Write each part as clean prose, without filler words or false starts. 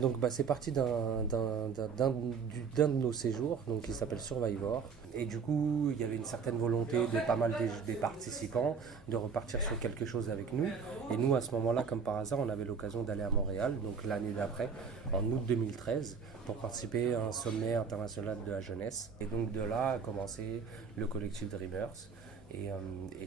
Donc c'est parti d'un de nos séjours, donc qui s'appelle Survivor. Et du coup, il y avait une certaine volonté de pas mal des participants de repartir sur quelque chose avec nous. Et nous, à ce moment-là, comme par hasard, on avait l'occasion d'aller à Montréal, donc l'année d'après, en août 2013, pour participer à un sommet international de la jeunesse. Et donc de là a commencé le collectif Dreamers et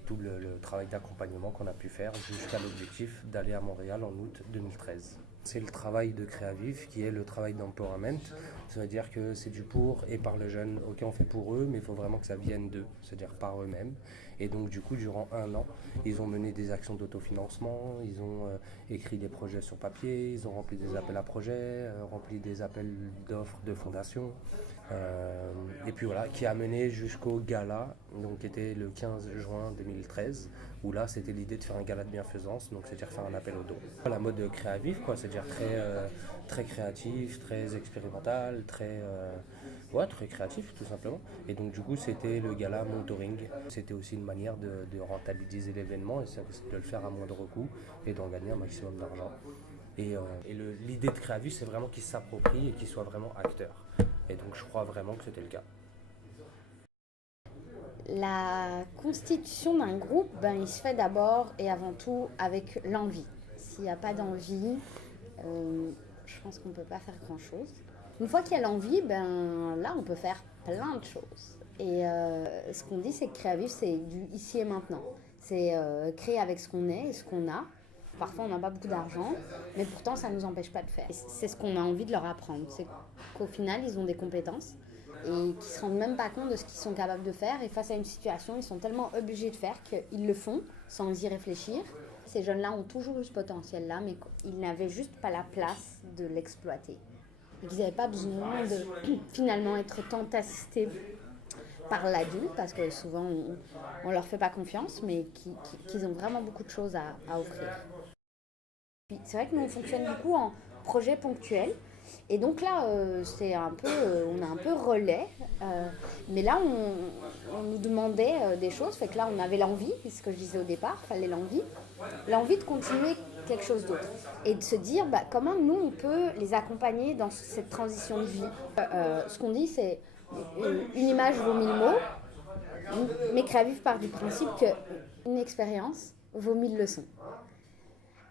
tout le travail d'accompagnement qu'on a pu faire jusqu'à l'objectif d'aller à Montréal en août 2013. C'est le travail de Créavif qui est le travail d'empowerment. Ça veut dire que c'est du pour et par le jeune. Ok, on fait pour eux, mais il faut vraiment que ça vienne d'eux, c'est-à-dire par eux-mêmes. Et donc, du coup, durant un an, ils ont mené des actions d'autofinancement, ils ont écrit des projets sur papier, ils ont rempli des appels à projets, rempli des appels d'offres de fondation. Et puis voilà, qui a mené jusqu'au gala, donc qui était le 15 juin 2013, où là c'était l'idée de faire un gala de bienfaisance, donc c'est-à-dire faire un appel aux dons. La mode créative, quoi, c'est-à-dire très créatif, très expérimental, ouais, très créatif tout simplement. Et donc du coup c'était le gala mentoring. C'était aussi une manière de rentabiliser l'événement et c'est de le faire à moindre coût et d'en gagner un maximum d'argent. Et l'idée de Créavis, c'est vraiment qu'il s'approprie et qu'il soit vraiment acteur. Et donc je crois vraiment que c'était le cas. La constitution d'un groupe, il se fait d'abord et avant tout avec l'envie. S'il n'y a pas d'envie, je pense qu'on ne peut pas faire grand-chose. Une fois qu'il y a l'envie, là, on peut faire plein de choses. Et ce qu'on dit, c'est que Créaviv, c'est du ici et maintenant. C'est créer avec ce qu'on est et ce qu'on a. Parfois, on n'a pas beaucoup d'argent, mais pourtant, ça ne nous empêche pas de faire. Et c'est ce qu'on a envie de leur apprendre. C'est qu'au final, ils ont des compétences et qu'ils ne se rendent même pas compte de ce qu'ils sont capables de faire. Et face à une situation, ils sont tellement obligés de faire qu'ils le font sans y réfléchir. Ces jeunes-là ont toujours eu ce potentiel-là, mais ils n'avaient juste pas la place de l'exploiter. Et qu'ils n'avaient pas besoin de finalement être tant assistés par l'adulte, parce que souvent on ne leur fait pas confiance, mais qu'ils ont vraiment beaucoup de choses à offrir. Puis, c'est vrai que nous on fonctionne beaucoup en projet ponctuel. Et donc là, c'est un peu, on a un peu relais, mais là on nous demandait des choses, fait que là on avait l'envie, c'est ce que je disais au départ, il fallait l'envie de continuer quelque chose d'autre et de se dire comment nous on peut les accompagner dans cette transition de vie. Ce qu'on dit c'est une image vaut 1000 mots, mais Créaviv part du principe qu'une expérience vaut 1000 leçons.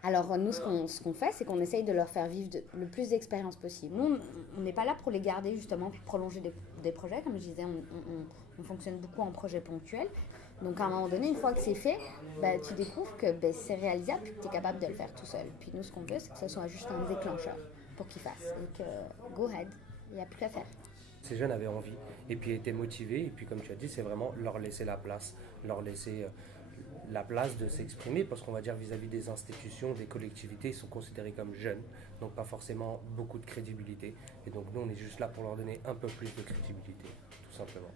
Alors nous, ce qu'on fait, c'est qu'on essaye de leur faire vivre le plus d'expériences possible. Nous, on n'est pas là pour les garder justement, puis prolonger des projets. Comme je disais, on fonctionne beaucoup en projet ponctuel. Donc à un moment donné, une fois que c'est fait, tu découvres que c'est réalisable et que tu es capable de le faire tout seul. Puis nous, ce qu'on veut, c'est que ce soit juste un déclencheur pour qu'ils fassent. Et que go ahead, il n'y a plus qu'à faire. Ces jeunes avaient envie et puis étaient motivés. Et puis comme tu as dit, c'est vraiment leur laisser la place, leur laisser la place de s'exprimer parce qu'on va dire vis-à-vis des institutions, des collectivités, ils sont considérés comme jeunes, donc pas forcément beaucoup de crédibilité. Et donc nous, on est juste là pour leur donner un peu plus de crédibilité, tout simplement.